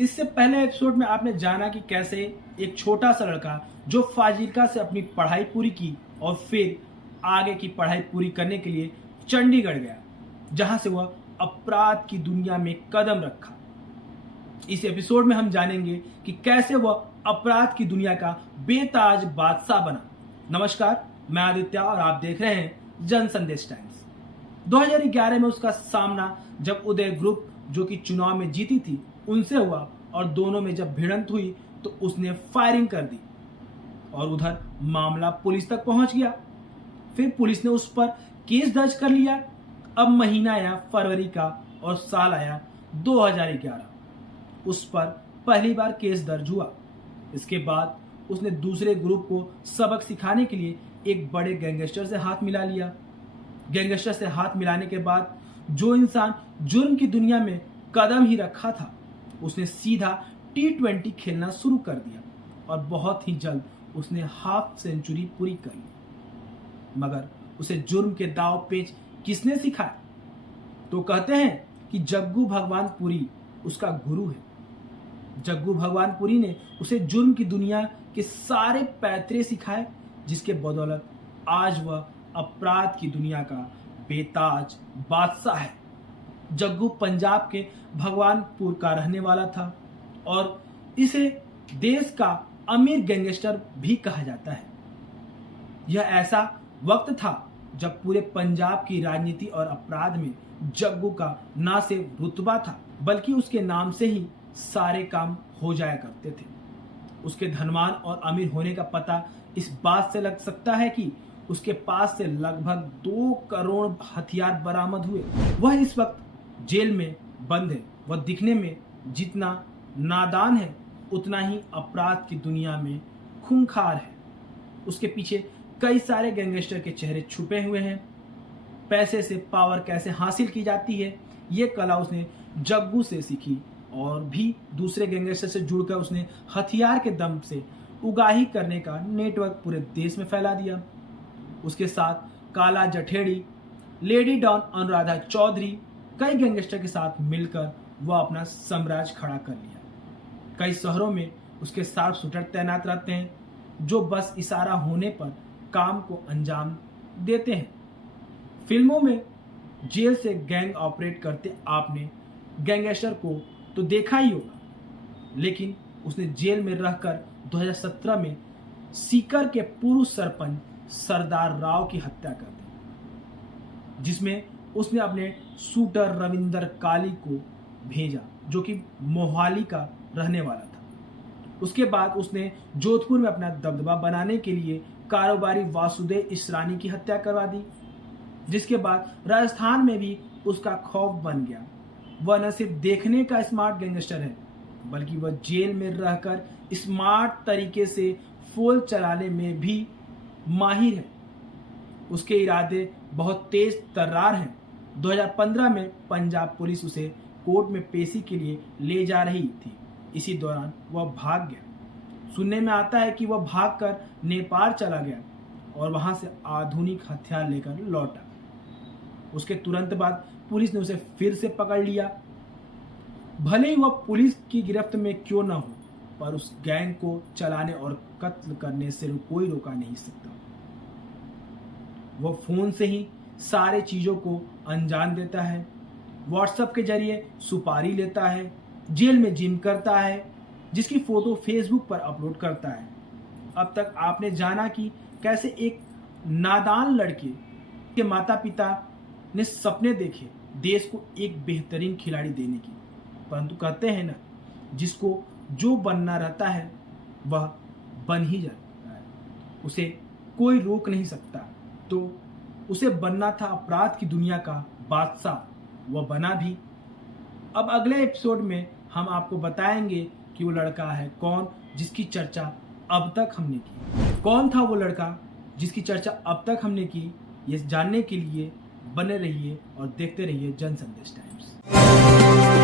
इससे पहले एपिसोड में आपने जाना कि कैसे एक छोटा सा लड़का जो फाजिल्का से अपनी पढ़ाई पूरी की और फिर आगे की पढ़ाई पूरी करने के लिए चंडीगढ़ गया, जहां से वह अपराध की दुनिया में कदम रखा। इस एपिसोड में हम जानेंगे कि कैसे वह अपराध की दुनिया का बेताज बादशाह बना। नमस्कार, मैं आदित्य और आप देख रहे हैं जन संदेश टाइम्स। 2011 में उसका सामना जब उदय ग्रुप जो कि चुनाव में जीती थी उनसे हुआ और दोनों में जब भिड़ंत हुई तो उसने फायरिंग कर दी और उधर मामला पुलिस तक पहुंच गया। फिर पुलिस ने उस पर केस दर्ज कर लिया। अब महीना आया फरवरी का और साल आया 2011। उस पर पहली बार केस दर्ज हुआ। इसके बाद उसने दूसरे ग्रुप को सबक सिखाने के लिए एक बड़े गैंगस्टर से हाथ मिला लिया। गैंगस्टर से हाथ मिलाने के बाद जो इंसान जुर्म की दुनिया में कदम ही रखा था उसने सीधा T20 खेलना शुरू कर दिया और बहुत ही जल्द उसने हाफ सेंचुरी पूरी कर ली। मगर उसे जुर्म के दाव पेच किसने सिखाया? तो कहते हैं कि जग्गू भगवानपुरी उसका गुरु है। जग्गू भगवानपुरी ने उसे जुर्म की दुनिया के सारे पैतरे सिखाए, जिसके बदौलत आज वह अपराध की दुनिया का बेताज बादशाह है। जग्गू पंजाब के भगवानपुर का रहने वाला था और इसे देश का अमीर गैंगस्टर भी कहा जाता है। यह ऐसा वक्त था जब पूरे पंजाब की राजनीति और अपराध में जग्गू का ना सिर्फ रुतबा था बल्कि उसके नाम से ही सारे काम हो जाया करते थे। उसके धनवान और अमीर होने का पता इस बात से लग सकता है कि उसके पास से लगभग 2 करोड़ हथियार बरामद हुए। वह इस वक्त जेल में बंद है। वह दिखने में जितना नादान है उतना ही अपराध की दुनिया में खूंखार है। उसके पीछे कई सारे गैंगस्टर के चेहरे छुपे हुए हैं। पैसे से पावर कैसे हासिल की जाती है ये कला उसने जग्गू से सीखी और भी दूसरे गैंगस्टर से जुड़कर उसने हथियार के दम से उगाही करने का नेटवर्क पूरे देश में फैला दिया। उसके साथ काला जठेड़ी, लेडी डॉन अनुराधा चौधरी कई गैंगस्टर के साथ मिलकर वह अपना साम्राज्य खड़ा कर लिया। कई शहरों में उसके शार्प शूटर तैनात रहते हैं जो बस इशारा होने पर काम को अंजाम देते हैं। फिल्मों में जेल से गैंग ऑपरेट करते आपने गैंगस्टर को तो देखा ही होगा, लेकिन उसने जेल में रहकर 2017 में सीकर के पूर्व सरपंच सरदार राव की हत्या कर दी, जिसमें उसने अपने शूटर रविंदर काली को भेजा जो कि मोहाली का रहने वाला था। उसके बाद उसने जोधपुर में अपना दबदबा बनाने के लिए कारोबारी वासुदेव इसरानी की हत्या करवा दी, जिसके बाद राजस्थान में भी उसका खौफ बन गया। वह न सिर्फ देखने का स्मार्ट गैंगस्टर है बल्कि वह जेल में रहकर स्मार्ट तरीके से फोल चलाने में भी माहिर है। उसके इरादे बहुत तेज तर्रार हैं। 2015 में पंजाब पुलिस उसे कोर्ट में पेशी के लिए ले जा रही थी। इसी दौरान वह भाग गया। सुनने में आता है कि वह भागकर नेपाल चला गया और वहां से आधुनिक हथियार लेकर लौटा। उसके तुरंत बाद पुलिस ने उसे फिर से पकड़ लिया। भले ही वह पुलिस की गिरफ्त में क्यों न हो, पर उस गैंग को चलाने और कत्ल करने से कोई रोका नहीं सकता। वह फोन से ही सारे चीजों को अंजाम देता है। व्हाट्सएप के जरिए सुपारी लेता है, जेल में जिम करता है, जिसकी फोटो फेसबुक पर अपलोड करता है। अब तक आपने जाना कि कैसे एक नादान लड़के के माता पिता ने सपने देखे देश को एक बेहतरीन खिलाड़ी देने की, परंतु कहते हैं ना, जिसको जो बनना रहता है वह बन ही जाता है, उसे कोई रोक नहीं सकता। तो उसे बनना था अपराध की दुनिया का बादशाह, वह बना भी। अब अगले एपिसोड में हम आपको बताएंगे कि वो लड़का है कौन जिसकी चर्चा अब तक हमने की। कौन था वो लड़का जिसकी चर्चा अब तक हमने की, ये जानने के लिए बने रहिए और देखते रहिए जन संदेश टाइम्स।